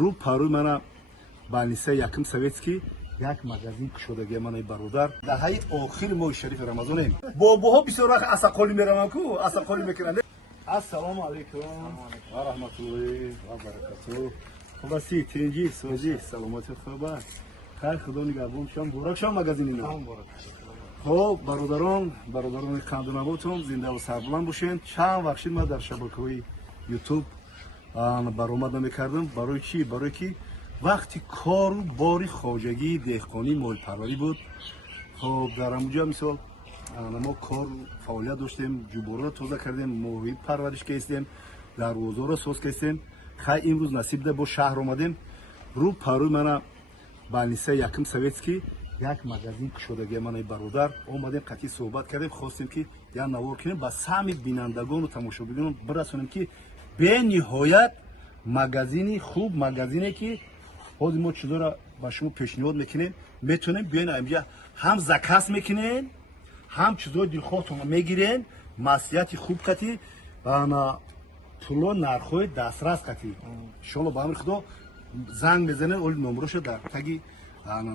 рӯ парӯи мана балниса якм советский як магазин кушодаги манаи бародар даҳаи охири моҳи шарифи рамазонем бобоҳо бисёр вақт асақолӣ мераванд ку асақолӣ мекунанд. ассалому алайкум ва раҳматуллоҳи ва баракатуҳ. хубасӣ тинҷӣ созӣ саломати хуба хайр худо нигаҳбон шам муборак шам магазини хоб бародарони қанду-навотон зиндаву сарбуланд бошед. чанд вақт шид ман дар шабакаҳои ютуб баромада мекардам. барои чӣ? барое ки вақти кору бори хоҷагии деҳқонӣ моҳипарварӣ буд. хоб дар амуҷа мисол мо кор фаъолият доштем, ҷубораро тоза кардем, моҳӣ парвариш кардем, дарвозаро соз кардем. хай имрӯз насиб да бо шаҳр омадем. рӯ парӯи мана балниса якм советский як магазин кушодаги манаи бародар омадем, қатъи суҳбат кардем. хостем ки як навор кунем ба сами бинандагону тамошобинон бирасонем ки бениҳоят магазини хуб, магазине ки ҳозир мо чизоро ба шумо пешниҳод мекунем. метонем биёен инҷа ҳам заказ мекунем, ҳам чизои дилхоҳтон мегирен. маслиҳати хуб қатӣ пуло нархҳои дастрас қатӣ. иншоалло ба амри худо занг мезанем, оли номерошо дар таги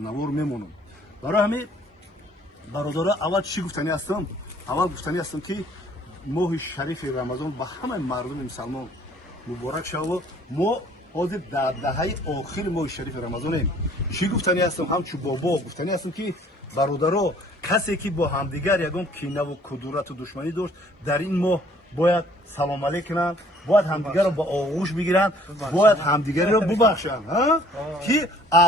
навор мемонам. барои ҳамин бародаро аввал чӣ гуфтанӣ ҳастам? аввал гуфтанӣ ҳастам ки моҳи шарифи рамазон ба ҳамаи мардуми мусалмон муборак шавад. мо ҳозир дар даҳаи охири моҳи шарифи рамазонем. чӣ гуфтанӣ ҳастам? ҳамчу бобо гуфтанӣ ҳастам ки бародаро касе ки бо ҳамдигар ягон кинаву кудурату душманӣ дошт дар ин моҳ бояд салом алейк кунанд, бояд ҳамдигарро ба оғӯш бигиранд, бояд ҳамдигариро бубахшанд ки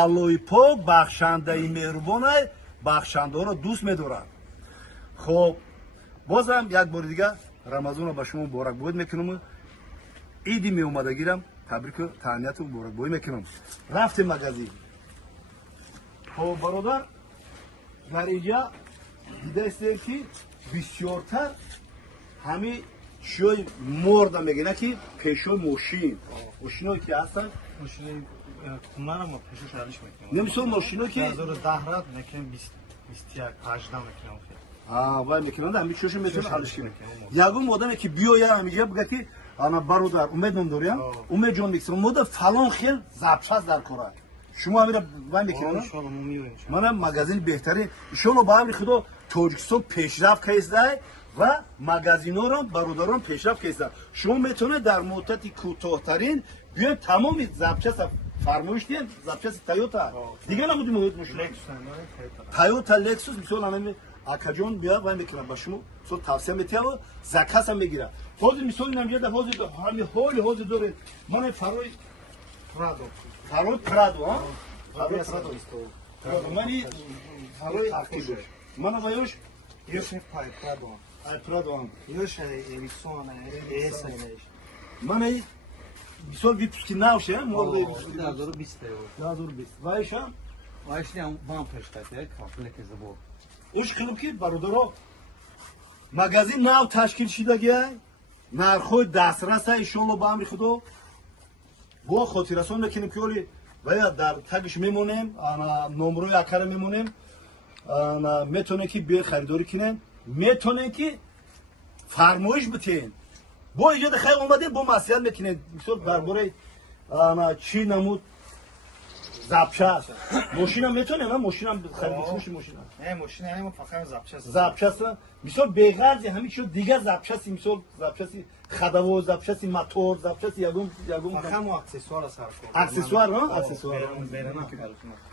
аллои пок бахшандаи меҳрубонай бахшандаҳоро дӯст медорад. хоб бозам як бори дигар рамазонро ба шумо муборакбоӣ мекунам. иди меомадагирам табрику таҳнияту муборакбоӣ мекунам. рафтем магазин. хоб бародар дар инҷа дидаистем ки бисёртар ҳамин чиёи морда мегӯянд ки пешои мошинои ки ҳастанд. ماشین خونه ما پیشش حلش میکنیم. نمی‌سون ماشینو که 2010 میکنیم 21 18 میکنیم. وای میکنند همین چیزش میتونه حلش کنه. یگون آدمی که بیاید همینجا بگه که انا برادر امیدم داریم. امید جان میگم مود فلان خیل زبطاست در کاره. شما میره وای میکنند. ان شاء الله ما میایم. من مغازین بهتری ان شاء الله با امر خدا تاجیکستان پیشرفت کرده و مغازینا رو برادران پیشرفت کرده. شما میتونه در مدت کوتاه‌ترین بیاین تمام زبطاست فرمایش دین زبطاست تویوتا دیگه نمودیم موید ماشین تویوتا لکسوس مثلا همین اکاجون بیا وای میکنه با شما سو توصیه میتیام زکات هم میگیره. حاضر مثلا نمیاد در حاضر همین حال حاضر داره. من فرای پرادو ها فرای پرادو است. منی فرای اکتیو من وایوش یه پای پرادو پرادو یه شای الیکسون اس من بسیار ویپسکی ناوشه مورد 2020 2020 وایشم وایشم بام پشتاته کافلک زبور اوش خیلی که برادرها مغازین ناو تشکیل شدگی نرخ‌های دسترس ان شاء الله با امر خدا با خاطررسان میکنیم که ولی باید در تگش میمونیم انا نمره اکر میمونیم انا میتونه که بیاد خریداری کنن میتونه که فرمایش بتین با ایجاد خیلی اومده با مسئله میکنه مثلا درباره چی نمود زبچه ماشینم میتونه نه ماشینم خریدش ماشینم نه ماشین همین فقط زبچه زبچه مثلا بغرض همین چیز دیگه زبچه مثلا زبچه خدمات زبچه موتور زبچه یگون فقط مو اکسسوار سر اکسسوار نه اکسسوار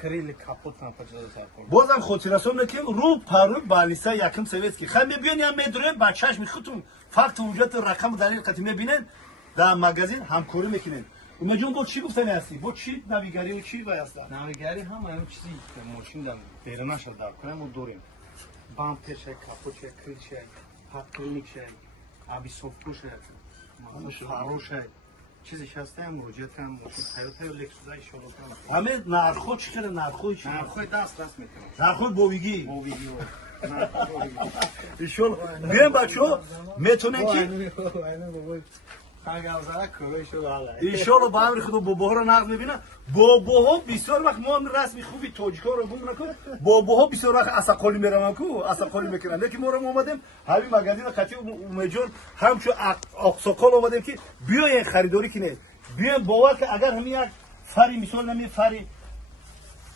کریل کاپوت هم پجا سر بازم خاطررسان میکنیم رو پرو بالنسا یکم سویتسکی خیلی میبینیم میدونه بچه‌اش میخوتون فقط وجود رقم دلیل قطعی میبینن در مغازین همکاری میکنن. امیدوارم با چی گفتنی هستی؟ با چی ناویگاری و چی واسه؟ ناویگاری هم همین چیزی که ماشین دارم بیرون شده کنم و دوریم. بامپر شه، کاپوت شه، کل شه، پاکلینیک شه، آبی سوفت شه، فارو شه. چیزی هسته هم موجود هم ماشین تویوتا لکسوس شما همه نرخو چقدر نرخو چی؟ نرخو دست میکنم. نرخو بویگی. بویگی. ایشون بیاین بچه‌ها میتونن که ایشالا با امر خدا باباها رو نقد میبینن. باباها بسیار وقت ما رسمی خوبی تاجیکا رو گم نکن. باباها بسیار وقت اسقالی میرن کو اسقالی میکنن. لیکن ما رو اومدیم همین مغازین قطعی امیدوارم همچون اقساقال اومدیم که بیاین خریداری کنید. بیاین باور که اگر همین یک фари мисол нами фари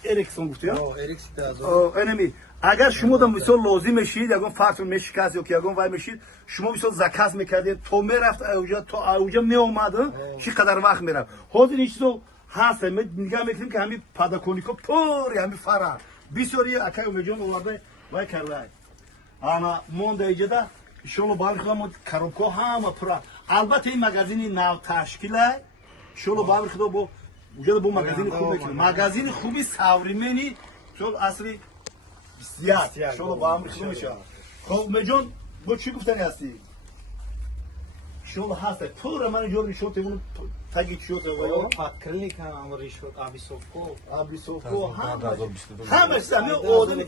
Ericsson гуфт я Ericsson انمی اگر شما در مثال لازم میشید یگان فرض میشکست یا که یگان وای میشید شما مثال زکات میکردید تو میرفت اوجا تو اوجا می اومد چی قدر وقت میرفت حاضر این چیزو هست می نگاه میکنیم که همین پاداکونیکو پر همین فرا بسیاری اکای میجون آورده وای کرده انا مونده ایجاده شما بالخوام کاروکو همه پر البته این مغازین نو تشکیله شما بالخدا با وجود با مغازین خوب میکنه مغازین خوبی ساوریمنی چون اصلی بسیار شما با هم خوب میشه خب میجون با چی گفتنی هستی شما هسته پور من جور ریشوت اون تگی چوت و پاتکرلیک هم ریشوت آبی سوفکو همه سمی آدمی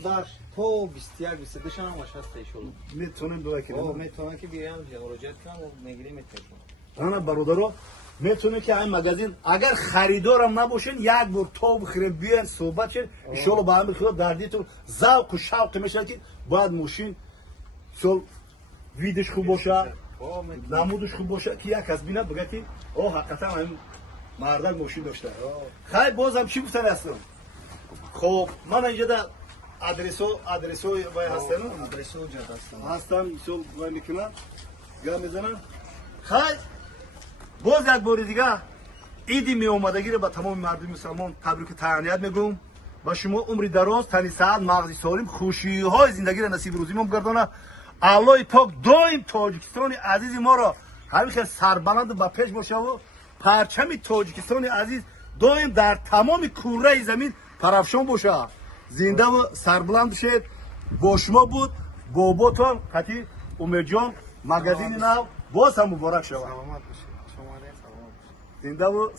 تو 21 22 شان هم واسه ایشون میتونیم دو کنیم میتونم که بیام مراجعه کنم و میگیریم میتونم انا برادرو میتونه که این مغازین اگر خریدارم نباشین یک بار تو بخرین بیان صحبت شد ان شاء الله با هم خدا دردیتون ذوق و شوق میشه که باید ماشین سول ویدش خوب باشه نمودش خوب باشه که یک از بیند بگه که اوه حقیقتا این مردک ماشین داشته خیلی بازم چی گفتن هستم خب من اینجا در ادرسو وای هستن ادرسو جدا هستم سول وای میکنم گام میزنم خیلی باز یک بار دیگه عید می اومدگی رو به تمام مردم مسلمان تبریک و تهنیت میگم و شما عمری دراز تنی سعد مغزی سالم خوشی های زندگی را نصیب روزی ما بگردانه الله پاک دائم تاجیکستان عزیز ما را همین که سربلند به پیش باشه و پرچم تاجیکستان عزیز دائم در تمام کره زمین پرافشان باشه زنده و سربلند شد با شما بود باباتون خطی امید جان مغازین نو باز هم مبارک شود سلامت باشید شما زنده و